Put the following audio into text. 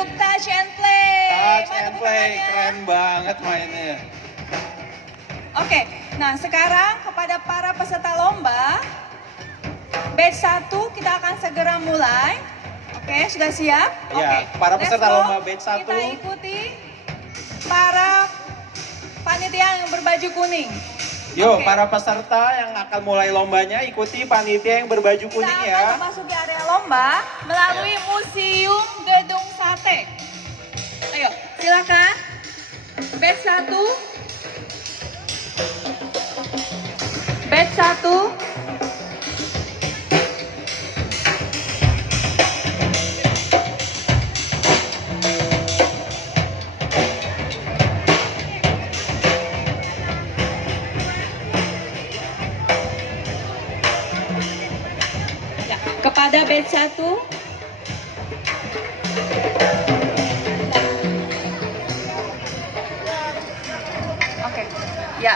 untuk touch and play. Touch Mana and play, tangannya? keren banget mainnya. Oke, nah sekarang kepada para peserta lomba, batch 1 kita akan segera mulai. Oke, sudah siap? Ya, Oke, para let's peserta go. lomba batch 1. Kita ikuti para panitia yang berbaju kuning. Yuk, Oke. para peserta yang akan mulai lombanya ikuti panitia yang berbaju kuning Kita ya. akan memasuki area lomba melalui Museum Gedung Sate. Ayo, silakan. Batch 1. Batch 1. Ya, kepada batch 1. Oke, ya.